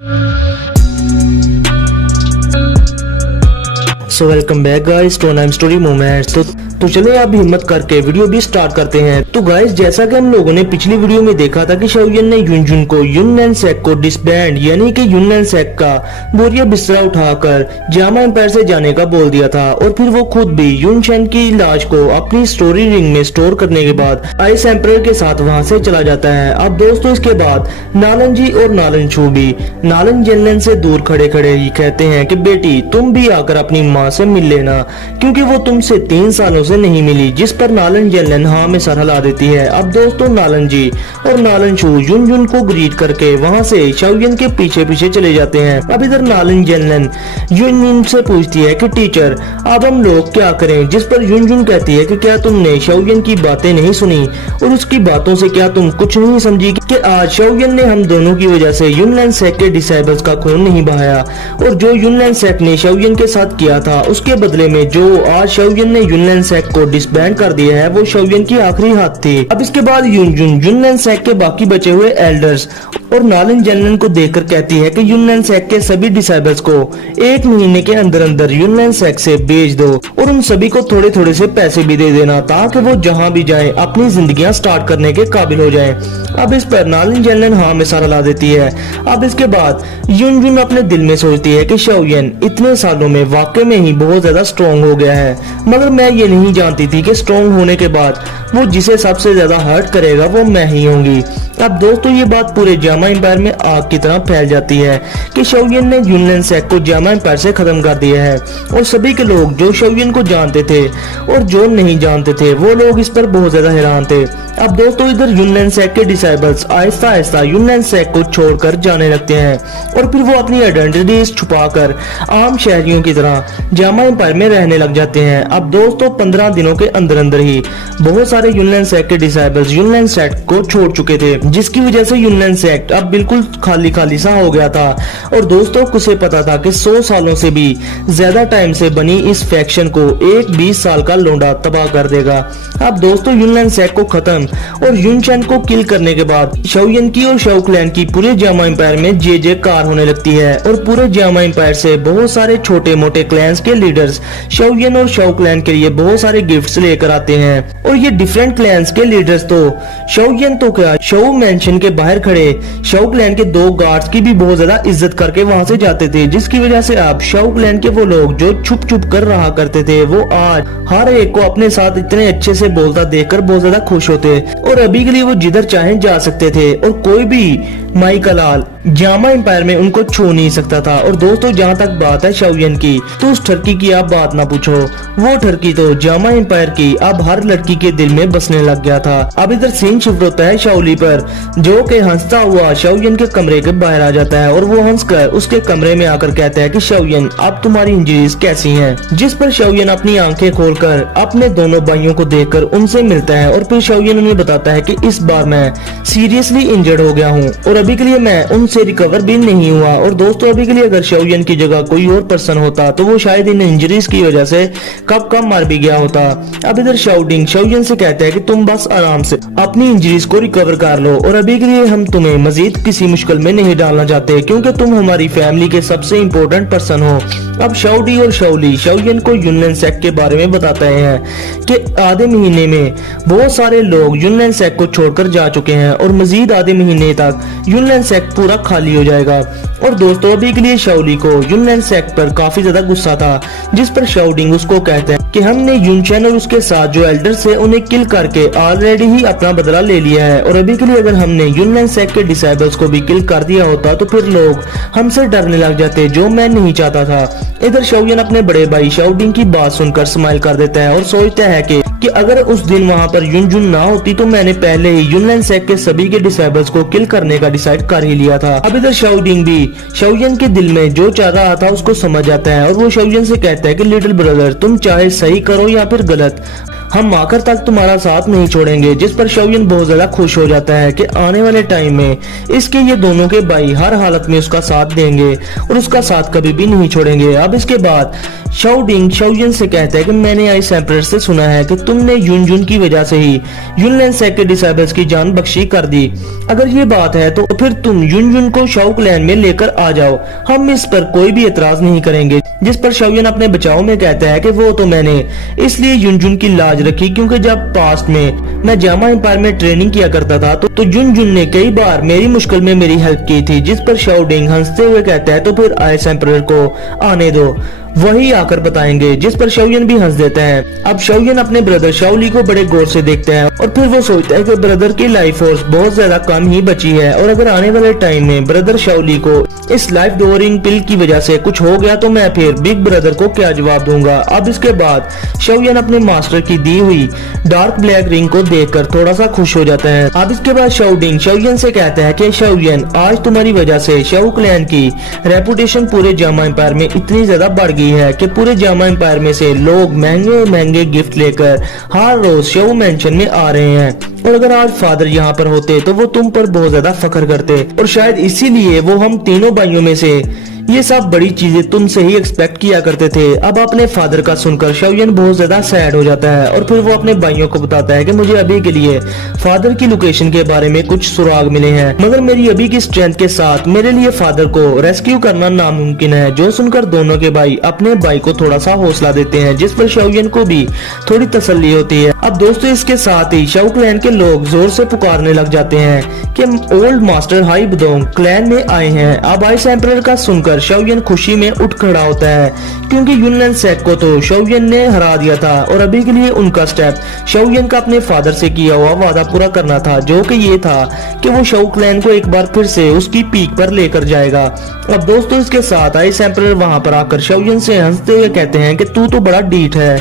So welcome back guys to नाइम story moments. तो चलो आप हिम्मत करके वीडियो भी स्टार्ट करते हैं। तो गाइस जैसा कि हम लोगों ने पिछली वीडियो में देखा था कि शाओयन ने युनजुन को युनलैंड सेक्ट को डिसबैंड यानी कि युनलैंड सेक्ट का बोरिया बिस्तरा उठाकर जामा एम्पायर से जाने का बोल दिया था और फिर वो खुद भी युनशेन की लाश को अपनी स्टोरी रिंग में स्टोर करने के बाद आइस एम्पायर के साथ वहां से चला जाता है। अब दोस्तों इसके बाद नालन जी और नालन छू भी नालन जेनलन से दूर खड़े खड़े ही कहते हैं कि बेटी तुम भी आकर अपनी माँ से मिल लेना, क्योंकि वो तुमसे 3 सालों से नहीं मिली। जिस पर नालन जेनलन हाँ में सर हिला देती है। अब दोस्तों नालन जी और नालन छू युनजुन को ग्रीट करके वहां से शाओयन के पीछे पीछे चले जाते हैं। अब इधर नालन जेनलन युनजुन से पूछती है कि टीचर अब हम लोग क्या करें, जिस पर युनजुन कहती है कि क्या तुमने शाओयन की बातें नहीं सुनी और उसकी बातों से क्या तुम कुछ नहीं समझी कि आज शाओयन ने हम दोनों की वजह से युनलैंड सेक्ट के डिसेबल्स का खून नहीं बहाया और जो युनलैंड सेक्ट ने शाओयन के साथ किया था उसके बदले में जो आज शाओयन ने युनलैंड सेक्ट को डिसबैंड कर दिया है वो शाओयन की आखिरी हाथ थी। अब इसके बाद युनजुन युनलैंड सेक्ट के बाकी बचे हुए एल्डर्स और नालन जेनलन को देखकर कहती है कि युनलैंड सेक्ट के सभी डिसेबल्स को 1 महीने के अंदर अंदर युनलैंड सेक्ट से भेज दो और उन सभी को थोड़े थोड़े से पैसे भी दे देना ताकि वो जहाँ भी जाएं अपनी जिंदगियां स्टार्ट करने के काबिल हो जाएं। अब इस पर नालन जेनलन हाँ में सारा ला देती है। अब इसके बाद युनजुन अपने दिल में सोचती है कि शाओयन इतने सालों में वाकई में ही बहुत ज्यादा स्ट्रॉन्ग हो गया है, मगर मैं ये नहीं जानती थी कि स्ट्रॉन्ग होने के बाद वो जिसे सबसे ज्यादा हर्ट करेगा वो मैं ही होंगी। अब दोस्तों ये बात पूरे जामा एम्पायर में आग की तरह फैल जाती है कि शाओयन ने युनलैंड सेक्ट को जामा एम्पायर से खत्म कर दिया है और सभी के लोग जो शाओयन को जानते थे और जो नहीं जानते थे वो लोग इस पर बहुत ज्यादा हैरान थे। अब दोस्तों इधर युनलैंड सेक्ट के डिसेबल्स आहिस्ता आहिस्ता युनलैंड सेक्ट को छोड़कर जाने लगते हैं और फिर वो अपनी आइडेंटिटीज छुपाकर आम शहरियों की तरह जामा एम्पायर में रहने लग जाते हैं। अब दोस्तों 15 दिनों के अंदर अंदर ही बहुत सारे युनलैंड सेक्ट के डिसेबल्स युनलैंड सेक्ट को छोड़ चुके थे, जिसकी वजह से युनलैंड सेक्ट अब बिल्कुल खाली खाली सा हो गया था। और दोस्तों उसे पता था कि 100 सालों से भी ज्यादा टाइम से बनी इस फैक्शन को एक 20 साल का लोंडा तबाह कर देगा। अब दोस्तों युनलैंड सेक्ट को खत्म और युनशेन को किल करने के बाद शाओयन की और शाओ क्लैन की पूरे जामा एम्पायर में जे कार होने लगती है और पूरे जामा एम्पायर से बहुत सारे छोटे मोटे क्लैंस के लीडर्स शाओयन और शाओ क्लैन के लिए बहुत सारे गिफ्ट्स लेकर आते हैं। और ये डिफरेंट क्लैंस के लीडर्स तो शाओयन तो क्या शाओ मेंशन के बाहर खड़े शाओ क्लैन के 2 गार्ड्स की भी बहुत ज्यादा इज्जत करके वहां से जाते थे, जिसकी वजह से अब शाओ क्लैन के वो लोग जो छुप छुप कर रहा करते थे वो आज हर एक को अपने साथ इतने अच्छे से बोलता देखकर बहुत ज्यादा खुश होते और अभी के लिए वो जिधर चाहे जा सकते थे और कोई भी माई का लाल जामा एम्पायर में उनको छू नहीं सकता था। और दोस्तों जहाँ तक बात है शाओयन की, तो उस ठरकी की आप बात ना पूछो, वो ठरकी तो जामा एम्पायर की अब हर लड़की के दिल में बसने लग गया था। अब इधर सीन शिफ्ट होता है शाओली पर, जो के हंसता हुआ शाओयन के कमरे के बाहर आ जाता है और वो हंसकर उसके कमरे में आकर कहता है कि शाओयन अब तुम्हारी इंजरीज कैसी हैं? जिस पर शाओयन अपनी आंखें खोलकर अपने दोनों भाइयों को देखकर उनसे मिलता है और फिर शाओयन उन्हें बताता है कि इस बार मैं सीरियसली इंजर्ड हो गया हूँ और अभी के लिए मैं उनसे रिकवर भी नहीं हुआ। और दोस्तों अभी के लिए अगर शाओयन की जगह कोई और पर्सन होता तो वो शायद इन इंजरीज की वजह से कब कब मर भी गया होता। अब इधर शाओडिंग शाओयन से कहता है कि तुम बस आराम से अपनी इंजरीज को रिकवर कर लो और अभी के लिए हम तुम्हें मजीद किसी मुश्किल में नहीं डालना चाहते, क्योंकि तुम हमारी फैमिली के सबसे इम्पोर्टेंट पर्सन हो। अब शाओडी और शाओली शाओयन को युनलैंड सेक्ट के बारे में बताते हैं कि आधे महीने में बहुत सारे लोग युनलैंड सेक्ट को छोड़कर जा चुके हैं और मजीद आधे महीने तक युनलैंड सेक्ट पूरा खाली हो जाएगा। और दोस्तों अभी के लिए शाओली को युनलैंड सेक्ट पर काफी ज्यादा गुस्सा था, जिस पर शाओडिंग उसको कहते हैं कि हमने युनशेन और उसके साथ जो एल्डर्स थे उन्हें किल करके ऑलरेडी ही अपना बदला ले लिया है और अभी के लिए अगर हमने युनलैंड सेक्ट के डिसेबल्स को भी किल कर दिया होता तो फिर लोग हमसे डरने लग जाते, जो मैं नहीं चाहता था। इधर शाओयन अपने बड़े भाई शाओडिंग की बात सुनकर स्माइल कर देता है और सोचता है कि अगर उस दिन वहां पर युनजुन ना होती तो मैंने पहले ही युनलैंड सेक्ट के सभी के डिसेबल्स को किल करने का डिसाइड कर ही लिया था। अब इधर शाओडिंग भी शाओयन के दिल में जो चाह रहा था उसको समझ आता है और वो शाओयन से कहता है कि लिटिल ब्रदर तुम चाहे सही करो या फिर गलत, हम आखिर तक तुम्हारा साथ नहीं छोड़ेंगे। जिस पर शाओयन बहुत ज्यादा खुश हो जाता है कि आने वाले टाइम में इसके ये दोनों के भाई हर हालत में उसका साथ देंगे और उसका साथ कभी भी नहीं छोड़ेंगे। अब इसके बाद शाओडिंग शाओयन से कहता है कि मैंने आइस एम्परर से सुना है कि तुमने युनजुन की वजह से ही युनलैंड सेक्ट के डिसेबल्स की जान बख्शी कर दी। अगर ये बात है तो फिर तुम युनजुन को शाओ क्लैन में लेकर आ जाओ, हम इस पर कोई भी एतराज नहीं करेंगे। जिस पर शाओयन अपने बचाव में कहता है कि वो तो मैंने इसलिए युनजुन की लाज रखी क्योंकि जब पास्ट में मैं जामा एम्पायर में ट्रेनिंग किया करता था तो युनजुन ने कई बार मेरी मुश्किल में मेरी हेल्प की थी। जिस पर शाओडिंग हंसते हुए कहता है तो फिर आइस एम्परर को आने दो, वही आकर बताएंगे। जिस पर शाओयन भी हंस देता है। अब शाओयन अपने ब्रदर शाओली को बड़े गौर से देखता है और फिर वो सोचता है कि ब्रदर की लाइफ फोर्स बहुत ज्यादा कम ही बची है और अगर आने वाले टाइम में ब्रदर शाओली को इस लाइफ डोरिंग पिल की वजह से कुछ हो गया तो मैं फिर बिग ब्रदर को क्या जवाब दूंगा। अब इसके बाद शाओयन अपने मास्टर की दी हुई डार्क ब्लैक रिंग को देखकर थोड़ा सा खुश हो जाता है। अब इसके बाद शाओडिंग शाओयन से कहता है कि शाओयन आज तुम्हारी वजह से शाओ क्लैन की रेपुटेशन पूरे जामा एम्पायर में इतनी ज्यादा बढ़ गई है कि पूरे जामा एम्पायर में से लोग महंगे महंगे गिफ्ट लेकर हर रोज शाओ मेंशन में आ रहे हैं और अगर आज फादर यहाँ पर होते तो वो तुम पर बहुत ज्यादा फख्र करते और शायद इसीलिए वो हम तीनों भाइयों में से ये सब बड़ी चीजें तुमसे ही एक्सपेक्ट किया करते थे। अब अपने फादर का सुनकर शाओयन बहुत ज्यादा सैड हो जाता है और फिर वो अपने भाइयों को बताता है कि मुझे अभी के लिए फादर की लोकेशन के बारे में कुछ सुराग मिले हैं, मगर मेरी अभी की स्ट्रेंथ के साथ मेरे लिए फादर को रेस्क्यू करना नामुमकिन है। जो सुनकर दोनों के भाई अपने भाई को थोड़ा सा हौसला देते हैं, जिस पर शाओयन को भी थोड़ी तसल्ली होती है। अब दोस्तों इसके साथ ही शाओ क्लैन के लोग जोर से पुकारने लग जाते हैं कि ओल्ड मास्टर हाई बदोंग क्लैन में आए हैं। अब आइस एम्परर का सुनकर शाओयन खुशी में उठ खड़ा होता है क्योंकि युनलैंड सेक्ट को तो शाओयन ने हरा दिया था और अभी के लिए उनका स्टेप शाओयन का अपने फादर से किया हुआ वादा पूरा करना था, जो कि ये था कि वो शाओ क्लैन को एक बार फिर से उसकी पीक पर लेकर जाएगा। अब दोस्तों इसके साथ आइस एम्परर वहां पर आकर शाओयन से हंसते हुए कहते हैं कि तू तो बड़ा डीठ है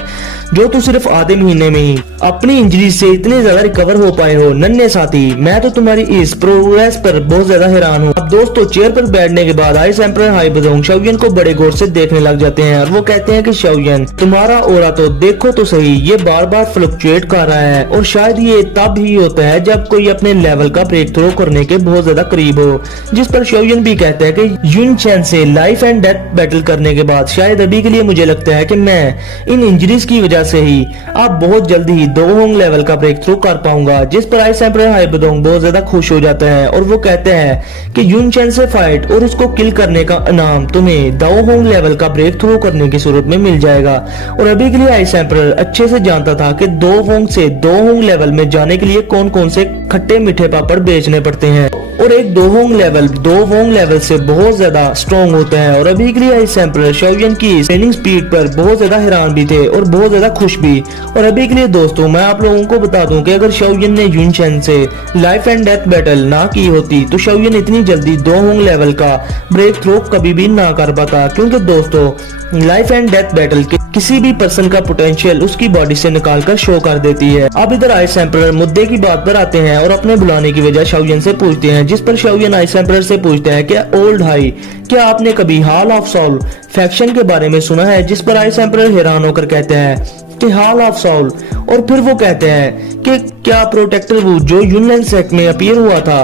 जो तू सिर्फ आधे महीने में ही अपनी इंजरी से इतने ज्यादा रिकवर हो पाए हो। नन्हे साथी, मैं तो तुम्हारी इस प्रोग्रेस पर बहुत ज्यादा हैरान हूँ। अब दोस्तों चेयर पर बैठने के बाद आइस एम्परर हाई बदोंग शाओयन को बड़े गौर से देखने लग जाते हैं और वो कहते हैं कि शाओयन तुम्हारा ओरा तो देखो तो सही, ये बार बार फ्लक्चुएट कर रहा है और शायद ये तब ही होता है जब कोई अपने लेवल का ब्रेक थ्रू करने के बहुत ज्यादा करीब हो। जिस पर शाओयन भी कहता है कि युन चैन से लाइफ एंड डेथ बैटल करने के बाद शायद अभी के लिए मुझे लगता है कि मैं इन इंजरीज की वजह से ही अब बहुत जल्दी ही दो होंग लेवल का ब्रेक थ्रू कर पाऊंगा। जिस पर आइस एम्परर हाई बदोंग बहुत ज्यादा खुश हो जाता है और वो कहते हैं कि युन चैन से फाइट और उसको किल करने का इनाम तुम्हें दो होंग लेवल का ब्रेक थ्रू करने की सूरत में मिल जाएगा। और अभी के लिए आइस एम्परर अच्छे से जानता था कि दो होंग से दो होंग लेवल में जाने के लिए कौन कौन से खट्टे मीठे पापड़ बेचने पड़ते हैं और एक दो होंग लेवल से बहुत ज्यादा स्ट्रॉन्ग होता है। और अभी के लिए आइस एम्परर शाओयन की ट्रेनिंग स्पीड पर बहुत ज्यादा हैरान भी थे और बहुत ज्यादा खुश भी। और अभी के लिए दोस्तों मैं आप लोगों को बता दूं कि अगर शाओयन ने युन चैन से लाइफ एंड डेथ बैटल ना की होती तो शाओयन इतनी जल्दी दो होंग लेवल का ब्रेक थ्रू कभी भी ना कर पाता, क्योंकि दोस्तों लाइफ एंड डेथ बैटल के किसी भी पर्सन का पोटेंशियल उसकी बॉडी से निकालकर शो कर देती है। अब इधर आइस एम्परर मुद्दे की बात पर आते हैं और अपने बुलाने की वजह शाओयन से पूछते हैं, जिस पर शाओयन आइस एम्परर से पूछते हैं कि ओल्ड हाई क्या आपने कभी हॉल ऑफ सॉल फैक्शन के बारे में सुना है। जिस पर आइस एम्परर हैरान होकर कहते हैं कि हॉल ऑफ सॉल, और फिर वो कहते हैं कि क्या प्रोटेक्टर वू जो युनलैंड सेक्ट में अपीयर हुआ था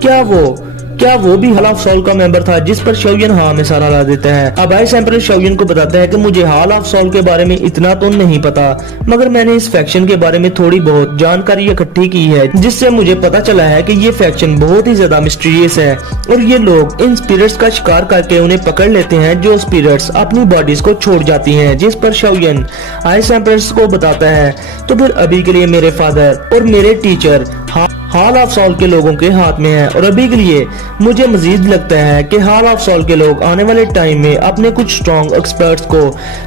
क्या वो भी हॉल ऑफ सॉल का मेंबर था। जिस पर शाओयन हाँ में सारा ला देता है। अब आइस एम्परर शाओयन को बताता है कि मुझे हॉल ऑफ सॉल के बारे में इतना तो नहीं पता, मगर मैंने इस फैक्शन के बारे में थोड़ी बहुत जानकारी इकट्ठी की है, जिससे मुझे पता चला है कि ये फैक्शन बहुत ही ज्यादा मिस्टीरियस है और ये लोग इन स्पिरिट्स का शिकार करके उन्हें पकड़ लेते हैं, जो स्पिरिट्स अपनी बॉडीज को छोड़ जाती हैं। जिस पर शाओयन आइस एम्परर को बताता है तो फिर अभी के लिए मेरे फादर और मेरे टीचर हॉल ऑफ सॉल के लोगों के हाथ में है और अभी के लिए मुझे मजीद लगता है कि हॉल ऑफ सॉल के लोग आने वाले टाइम में अपने कुछ स्ट्रॉन्ग एक्सपर्ट्स को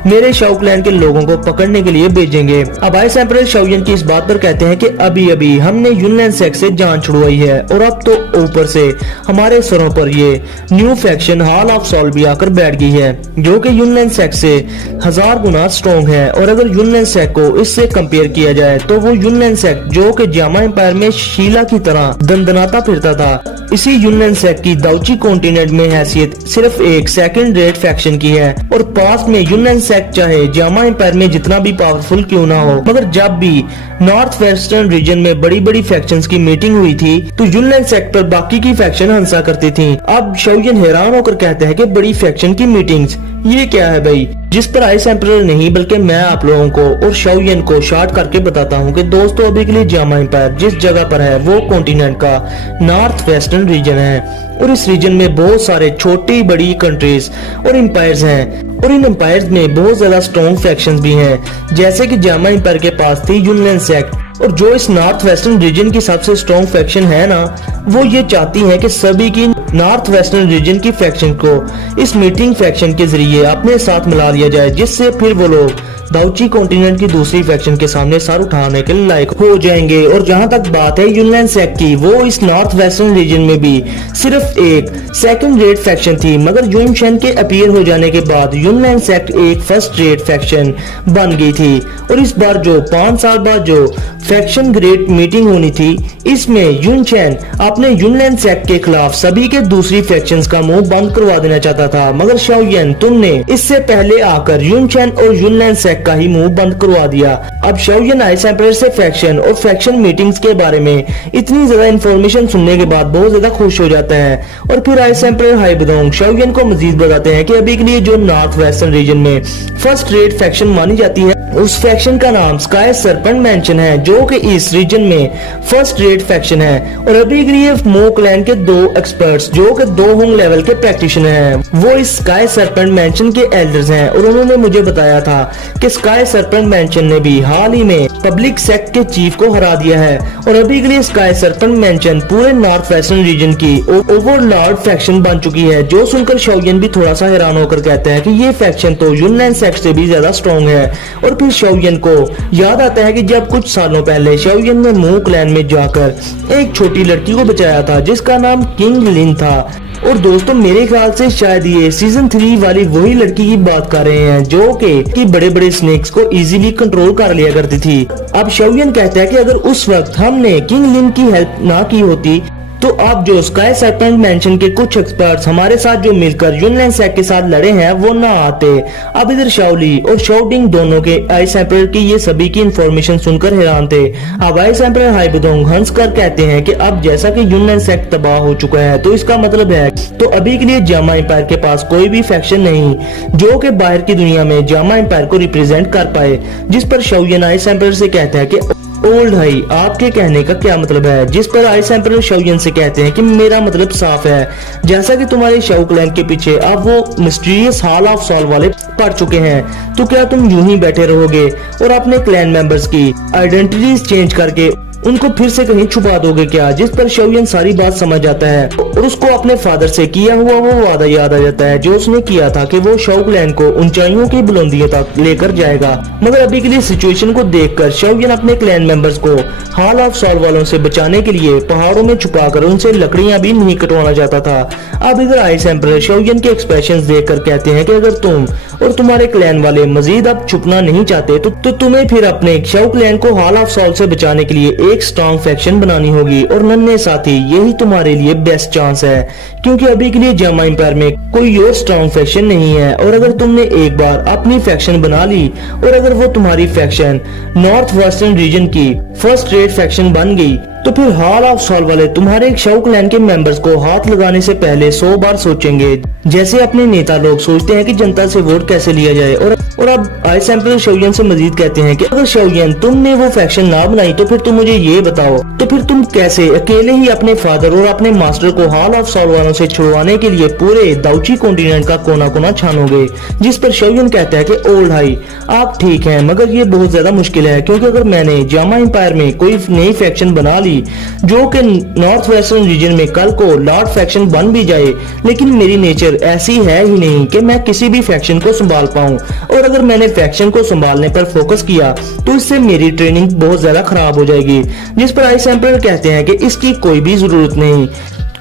मेरे शाओ क्लैन के लोगों को पकड़ने के लिए भेजेंगे। अब आइस एम्परर शाओयन की इस बात पर कहते हैं कि अभी अभी हमने युनलैंड सेक्ट से जान छुड़वाई है और अब तो ऊपर से हमारे सरों पर ये new faction hall of soul भी आकर बैठ गई है, जो कि युनलैंड सेक्ट से 1000 गुना स्ट्रॉन्ग है। और अगर युनलैंड सेक्ट को इससे कंपेयर किया जाए तो वो युनलैंड सेक्ट जो कि जामा एम्पायर में शीला की तरह दंदनाता फिरता था, इसी युनलैंड सेक्ट की दाउची कॉन्टिनेंट में हैसियत सिर्फ एक सेकंड रेट फैक्शन की है। और पास्ट में युनलैंड सेक्ट चाहे जामा एम्पायर में जितना भी पावरफुल क्यों ना हो, मगर जब भी नॉर्थ वेस्टर्न रीजन में बड़ी बड़ी फैक्शंस की मीटिंग हुई थी तो युनलैंड सेक्ट पर बाकी की फैक्शन हंसा करती थी। अब शाओयन हैरान होकर कहते हैं कि बड़ी फैक्शन की मीटिंग्स ये क्या है भाई, जिस पर आइस एम्परर नहीं बल्कि मैं आप लोगों को और शाओयन को शॉर्ट करके बताता हूँ कि दोस्तों अभी के लिए जामा एम्पायर जिस जगह पर है वो कॉन्टिनेंट का नॉर्थ वेस्टर्न रीजन है और इस रीजन में बहुत सारे छोटी बड़ी कंट्रीज और एम्पायर्स हैं और इन एम्पायर्स में बहुत ज्यादा स्ट्रॉन्ग फैक्शंस भी हैं, जैसे कि जामा एम्पायर के पास थी यूनलैंड सेक्ट। और जो इस नॉर्थ वेस्टर्न रीजन की सबसे स्ट्रॉन्ग फैक्शन है ना, वो ये चाहती है कि सभी की नॉर्थ वेस्टर्न रीजन की फैक्शन को इस मीटिंग फैक्शन के जरिए अपने साथ मिला लिया जाए, जिससे फिर वो लोग दाउची कॉन्टिनेंट की दूसरी फैक्शन के सामने सर उठाने के लायक हो जाएंगे। और जहां तक बात है यूनलैंड सेक्ट की, वो इस नॉर्थ वेस्टर्न रीजन में भी सिर्फ एक सेकंड रेट फैक्शन थी, मगर युन शेन के अपीयर हो जाने के बाद यूनलैंड सेक्ट एक फर्स्ट रेट फैक्शन बन गई थी। और इस बार जो 5 साल बाद जो फैक्शन ग्रेट मीटिंग होनी थी, इसमें युन शेन अपने यूनलैंड सेक्ट के खिलाफ सभी के दूसरी फैक्शंस का मुंह बंद करवा देना चाहता था, मगर शाओयन तुमने इससे पहले आकर युन शेन और यूनलैंड सेक्ट का ही मुंह बंद करवा दिया। अब शाओयन आइस एम्परर से फैक्शन और फैक्शन मीटिंग्स के बारे में इतनी ज्यादा इंफॉर्मेशन सुनने के बाद बहुत ज्यादा खुश हो जाता है और फिर आइस एम्परर हाइबदोंग शाओयन को मजीद बताते हैं कि अभी के लिए जो नॉर्थ वेस्टर्न रीजन में फर्स्ट रेट फैक्शन मानी जाती है, उस फैक्शन का नाम स्काई सरपेंट मैंशन है, जो कि इस रीजन में फर्स्ट रेट फैक्शन है। और अभी के लिए मो क्लैन के 2 एक्सपर्ट्स जो कि 2 होंग लेवल के प्रैक्टिशनर हैं, वो इस स्काई सरपेंट मैंशन के एल्डर्स हैं और उन्होंने मुझे बताया था कि स्काई सरपेंट मैंशन ने भी हाल ही में पब्लिक सेक्ट के चीफ को हरा दिया है। और अभी के लिए स्काई सरपेंट मैंशन पूरे नॉर्थ वेस्टर्न रीजन की ओवरलॉर्ड फैक्शन बन चुकी है, जो सुनकर शाओयन भी थोड़ा सा हैरान होकर कहते हैं कि ये फैक्शन तो यूनलैंड सेक्ट से भी ज्यादा स्ट्रॉन्ग है। और फिर शाओयन को याद आता है कि जब कुछ सालों पहले शाओयन ने मो क्लैन में जाकर एक छोटी लड़की को बचाया था जिसका नाम किंग लिन था। और दोस्तों मेरे ख्याल से शायद ये सीजन 3 वाली वही लड़की की बात कर रहे हैं जो कि बड़े बड़े स्नेक्स को इजीली कंट्रोल कर लिया करती थी। अब शाओयन कहता है कि अगर उस वक्त हमने किंग लिन की हेल्प ना की होती तो आप जो स्काई सरपेंट मैंशन के कुछ एक्सपर्ट्स हमारे साथ जो मिलकर यूनलैंड सेक्ट के साथ लड़े हैं वो ना आते। अब इधर शाओली और शाओडिंग दोनों के आइस एम्परर की ये सभी की इंफॉर्मेशन सुनकर हैरान थे। अब आइस एम्परर हाइबदोंग हंस कर कहते हैं कि अब जैसा कि यूनलैंड सेक्ट तबाह हो चुका है तो इसका मतलब है तो अभी के लिए जामा एम्पायर के पास कोई भी फैक्शन नहीं जो कि बाहर की दुनिया में जामा एम्पायर को रिप्रेजेंट कर पाए। जिस पर शाओयन आइस एम्परर से कहता है कि ओल्ड भाई आपके कहने का क्या मतलब है, जिस पर आइस एम्परर शाओयन से कहते हैं कि मेरा मतलब साफ है, जैसा कि तुम्हारे शाओ क्लैन के पीछे अब वो मिस्टीरियस हॉल ऑफ सॉल वाले पड़ चुके हैं, तो क्या तुम यूं ही बैठे रहोगे और अपने क्लैन मेंबर्स की आइडेंटिटीज चेंज करके उनको फिर से कहीं छुपा दोगे क्या। जिस पर शाओयन सारी बात समझ जाता है और उसको अपने फादर से किया हुआ वो वादा याद आ जाता है जो उसने किया था कि वो शाओ क्लैन को ऊंचाइयों की बुलंदियों तक लेकर जाएगा। मगर अभी के लिए सिचुएशन को देखकर शाओयन अपने क्लैन मेंबर्स को हॉल ऑफ सॉल वालों से बचाने के लिए पहाड़ों में छुपाकर उनसे लकड़ियां भी नहीं कटवाना चाहता था। अब इधर आइस एम्परर शाओयन के एक्सप्रेशंस देखकर कहते हैं कि अगर तुम और तुम्हारे क्लैन वाले मजीद अब छुपना नहीं चाहते तो तुम्हें फिर अपने शाओ क्लैन को हॉल ऑफ सॉल से बचाने के लिए एक स्ट्रॉन्ग फैक्शन बनानी होगी। और नन्हे साथी यही तुम्हारे लिए बेस्ट चांस है, क्योंकि अभी के लिए जामा एम्पायर में कोई और स्ट्रॉन्ग फैक्शन नहीं है। और अगर तुमने एक बार अपनी फैक्शन बना ली और अगर वो तुम्हारी फैक्शन नॉर्थ वेस्टर्न रीजन की फर्स्ट रेट फैक्शन बन गई तो फिर हॉल ऑफ सॉल वाले तुम्हारे शाओ क्लैन के मेंबर्स को हाथ लगाने से पहले 100 बार सोचेंगे, जैसे अपने नेता लोग सोचते हैं कि जनता से वोट कैसे लिया जाए। और अब आइस एम्परर शाओयन से मजीद कहते हैं कि अगर शाओयन तुमने वो फैक्शन ना बनाई तो फिर तुम मुझे ये बताओ तो फिर तुम कैसे अकेले ही अपने फादर और अपने मास्टर को हॉल ऑफ सॉल वालों से छुड़वाने के लिए पूरे दाउची कॉन्टिनेंट का कोना कोना छानोगे। जिस पर शाओयन कहता है कि ओल्ड भाई आप ठीक हैं, मगर ये बहुत ज्यादा मुश्किल है, क्योंकि अगर मैंने जामा एम्पायर में कोई नई फैक्शन बना ली जो कि नॉर्थ वेस्टर्न रीजन में कल को लॉर्ड फैक्शन बन भी जाए, लेकिन मेरी नेचर ऐसी है ही नहीं कि मैं किसी भी फैक्शन को संभाल पाऊं। और अगर मैंने फैक्शन को संभालने पर फोकस किया तो इससे मेरी ट्रेनिंग बहुत ज्यादा खराब हो जाएगी। जिस पर आइस एम्परर कहते हैं कि इसकी कोई भी जरूरत नहीं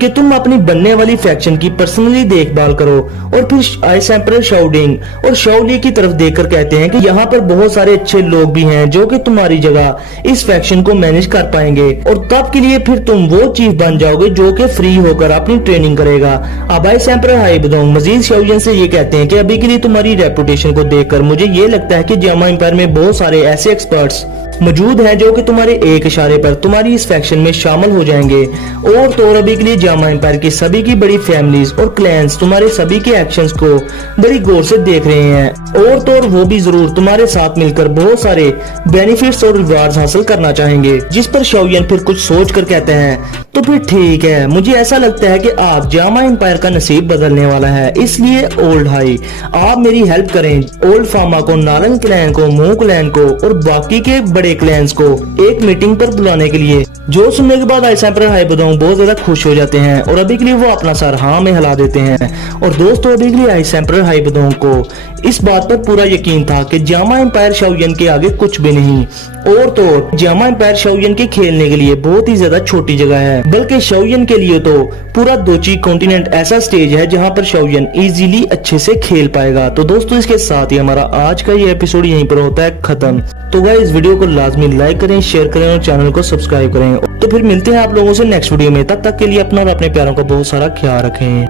कि तुम अपनी बनने वाली फैक्शन की पर्सनली देखभाल करो। और फिर आइस एम्परर शाओडिंग और शाओली की तरफ देखकर कहते हैं कि यहाँ पर बहुत सारे अच्छे लोग भी हैं जो कि तुम्हारी जगह इस फैक्शन को मैनेज कर पाएंगे और तब के लिए फिर तुम वो चीफ बन जाओगे जो कि फ्री होकर अपनी ट्रेनिंग करेगा। अब आइस एम्परर हाइबदोंग मजीद शाओयन से ये कहते हैं कि अभी के लिए तुम्हारी रेपुटेशन को देखकर मुझे ये लगता है कि जामा एम्पायर में बहुत सारे ऐसे एक्सपर्ट्स मौजूद हैं जो कि तुम्हारे एक इशारे पर तुम्हारी इस फैक्शन में शामिल हो जाएंगे। और तो और अभी के लिए जामा एम्पायर की सभी की बड़ी फैमिलीज और क्लैंस तुम्हारे सभी के एक्शंस को बड़ी गौर से देख रहे हैं और तो और वो भी जरूर तुम्हारे साथ मिलकर बहुत सारे बेनिफिट्स और रिवार्ड्स हासिल करना चाहेंगे। जिस पर शाओयन फिर कुछ सोच कर कहते हैं तो फिर ठीक है, मुझे ऐसा लगता है कि आप जामा एम्पायर का नसीब बदलने वाला है, इसलिए ओल्ड हाई आप मेरी हेल्प करें। ओल्ड फार्मा को, नालन क्लैन को, मू क्लैन को और बाकी के बड़े क्लैंस को एक मीटिंग पर बुलाने के लिए। जो सुनने के बाद आइस एम्परर हाई बदाऊं बहुत ज्यादा खुश हो जाते हैं और अभी के लिए वो अपना सर हाँ में हिला देते हैं। और दोस्तों अभी के लिए आइस एम्परर हाई बदाऊं को इस बात पर पूरा यकीन था कि जामा एम्पायर शाओयन के आगे कुछ भी नहीं। और तो जामा एम्पायर शाओयन के खेलने के लिए बहुत ही ज्यादा छोटी जगह है, बल्कि शाओयन के लिए तो पूरा दोची कॉन्टिनेंट ऐसा स्टेज है जहां पर शाओयन इजीली अच्छे से खेल पाएगा। तो दोस्तों इसके साथ ही हमारा आज का ये एपिसोड यहीं पर होता है खत्म। तो गाइस वीडियो को लाजमी लाइक करें, शेयर करें और चैनल को सब्सक्राइब करें। तो फिर मिलते हैं आप लोगों से नेक्स्ट वीडियो में, तब तक के लिए अपना और अपने प्यारों का बहुत सारा ख्याल रखें।